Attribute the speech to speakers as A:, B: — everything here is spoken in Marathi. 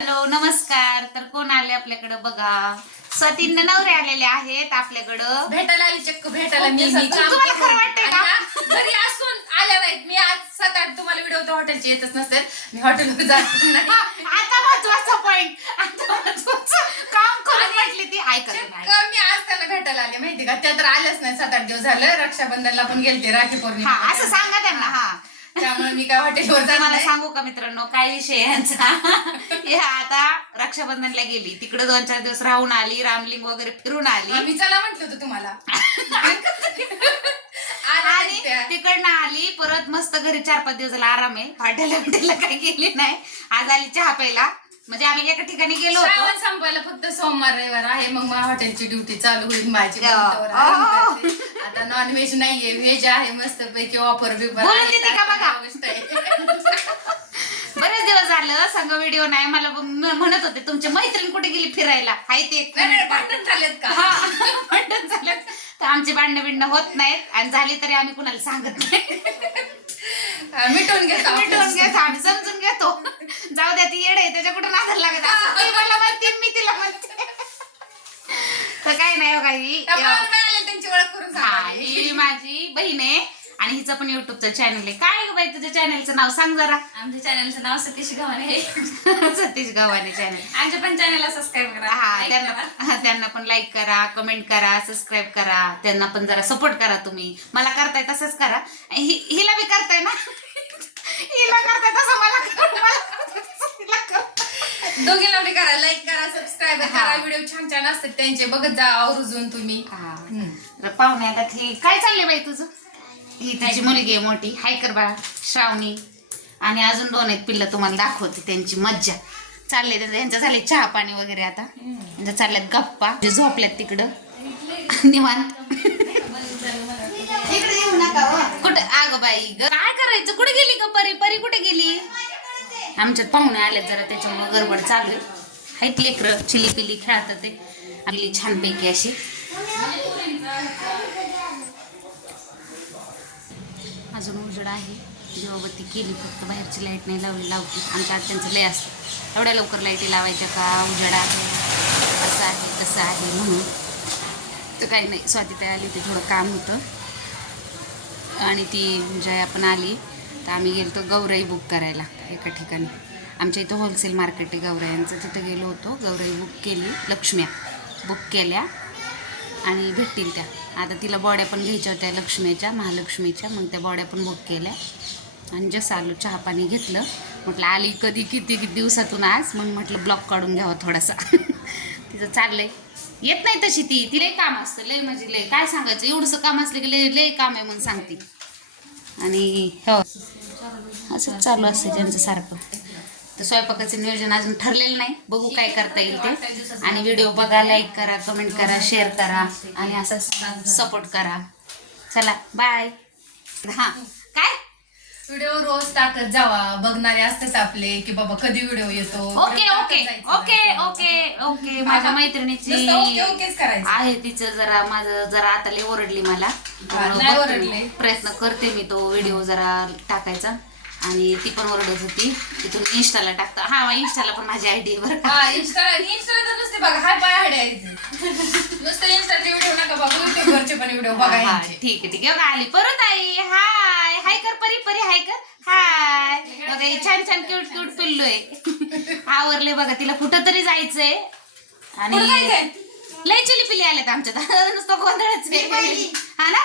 A: हॅलो नमस्कार. तर कोण आले आपल्याकडे? बघा. सतीन नवरे आलेले आहेत आपल्याकडं.
B: भेटायला आली चक्क भेटायला. मी. काम
A: तुम्हाला
B: करून
A: खरं वाटतंय का?
B: आणि ना, घरी असून आल्या नाहीत. मी आज सात आठ तुम्हाला व्हिडिओ तर हॉटेलचे येतच नसते मी हॉटेलवर जात नाही.
A: हा, आता महत्त्वाचा पॉइंट आता महत्वाचं काम करून म्हटली ती. ऐका तुम्ही,
B: चक्क
A: ऐका.
B: मी आज त्याला भेटायला आले. माहिती का? त्या तर आल्याच नाही सात आठ दिवस झालं. रक्षाबंधनला पण गेलते. राखी पौर्णिमा
A: हा असं सांगा त्यांना. हा.
B: त्यामुळे मी काय हॉटेलवर
A: तुम्हाला
B: नाही.
A: सांगू का मित्रांनो काय विषय यांचा? हे आता रक्षाबंधनला गेली. तिकडे दोन चार दिवस राहून आली रामलिंग वगैरे फिरून आली.
B: मी चला म्हंटल होतं तुम्हाला.
A: आणि. तिकडनं आली परत मस्त घरी चार पाच दिवस झाला आराम आहे. हॉटेलला हॉटेलला काही गेली नाही. आज आली चहा प्यायला. म्हणजे आम्ही एका ठिकाणी गेलो होतो.
B: श्रावण संपायला फक्त सोमवार रविवार आहे. मग मला हॉटेलची ड्युटी चालू होईल माझी. आता नॉन व्हेज नाहीये व्हेज आहे मस्त पैकी ऑफर बिफर
A: बोलून देते का बघा? बरेच दिवस झालं संघ व्हिडिओ नाही मला म- म्हणत होते तुमची मैत्रीण कुठे गेली फिरायला? हाय ते एक
B: भांडण झालेत का?
A: हा, भांडण झालं तर आमची भांडणं बिंडणं होत नाहीत आणि झाली तरी आम्ही कुणाला सांगत नाही.
B: हा, मिटवून घेतो
A: मिटवून घेतो आम्ही समजून घेतो. जाऊ द्या ती येडे त्याच्या कुठं नादाला लागत? असं ती मला म्हणते मी तिला म्हणते. तर काय नाही हो
B: पाहुणे आले त्यांची ओळख करून
A: हा
B: सांगा.
A: ही माझी बहीण आहे आणि हिचं पण युट्यूबचं चॅनल आहे. काय ग बाई तुझ्या चॅनलचं नाव सांग जरा.
C: आमच्या चॅनलचं नाव सतीश गव्हाणे आहे.
A: सतीश गव्हाणे चॅनल
C: आमच्या पण चॅनलला सबस्क्राईब करा.
A: हा
C: like
A: त्यांना
C: करा.
A: हा, त्यांना पण लाईक करा कमेंट करा सबस्क्राईब करा. त्यांना पण जरा सपोर्ट करा तुम्ही. मला करताय तसंच करा. हि- हिला बी करताय ना? हिला करताय तसं मला करा. मला करताय तसं हिला करा.
B: दोघींना बी करा लाईक करा
A: हा.
B: व्हिडिओ छान छान असतात त्यांचे. बघत जा आवर्जून तुम्ही.
A: हा. तर पाहुणे आता ती काय चाललंय बाई तुझं? ही तिची मुलगी आहे मोठी. हाय कर बाळा श्रावणी. आणि अजून दोन आहेत पिल्लं तुम्हाला दाखवते त्यांची मज्जा. चालले त्यांच्या झाले चहा पाणी वगैरे आता. त्यांच्या चालल्यात गप्पा. जे झोपल्यात तिकडं. निवांत. इकडे येऊ नका हो. कुठे? आग बाई ग. काय करायचं? कुठे गेली ग परी? परी कुठे गेली? आमच्यात पाहुणे आले जरा त्याच्यामुळे गडबड चालू आहे. आहेत लेकरं चिली पिली खेळतात ते. आपली छानपैकी अशी. अजून उजड आहे. दिवाबत्ती केली फक्त बाहेरची लाइट नाही लावली लावते. आमच्या आत्यांचं लय असतं. एवढ्या लवकर लाईटी लावायच्या का? उजड आहे. असं आहे तसं आहे म्हणून. तर काही नाही स्वातीताई आली होती थोडं काम होतं. आणि ती जया पण आली. तर आम्ही गेलो तो गौराई बुक करायला एका ठिकाणी. आमच्या इथं होलसेल मार्केट आहे गौरायांचं तिथं गेलो होतो. गौराई बुक केली लक्ष्म्या बुक केल्या आणि भेटतील त्या. आता तिला बॉड्या पण घ्यायच्या होत्या लक्ष्मीच्या महालक्ष्मीच्या. मग त्या बॉड्या पण बुक केल्या. आणि जसं आलो चहा पाणी घेतलं. म्हटलं आली कधी किती किती दिवसातून आज? मग म्हटलं ब्लॉक काढून घ्यावा थोडासा. तिचं चाललंय. येत नाही तशी ती. ती लय काम असतं. लय म्हणजे लय. काय सांगायचं? एवढंसं काम असलं की लय लय काम आहे म्हणून सांगते. आणि हो. असं चालू असतं त्यांचं सारखं. तर स्वयंपाकाचं नियोजन अजून ठरलेलं नाही. बघू काय करता येईल ते. आणि व्हिडिओ बघा लाईक करा कमेंट करा शेअर करा आणि असं सपोर्ट करा. चला बाय हां काय?
B: व्हिडिओ रोज टाकत जावा. बघणारे असतेच आपले की बाबा कधी व्हिडिओ येतो.
A: Okay okay okay. Okay okay. माझ्या मैत्रिणीची आहे तिचं जरा माझं जरा आता ओरडली मला.
B: ओरडले.
A: प्रयत्न करते मी तो व्हिडिओ जरा टाकायचा. आणि ती पण ओरडत होती. तिथून इन्स्टाला टाकता. हा इन्स्टाला पण माझी आयडी बरं का.
B: हा इंस्टा इंस्टाला तर नुसते बघा हाय पाय हाडे नुसते व्हिडिओ नका बघा पण व्हिडिओ बघा
A: हा,
B: यांचे.
A: ठीक आहे ठीक आहे. बघा आली. परत आई. हाय. हाय कर परी परी हाय कर. हाय. बघा ही छान छान क्यूट क्यूट पिल्लू आहे. आवरले बघा तिला कुठं तरी जायचंय. आणि
B: कुठं जायचंय?
A: लय चिली पिली आलेत आमच्यात नुसतं गोंधळच आहे. हा ना?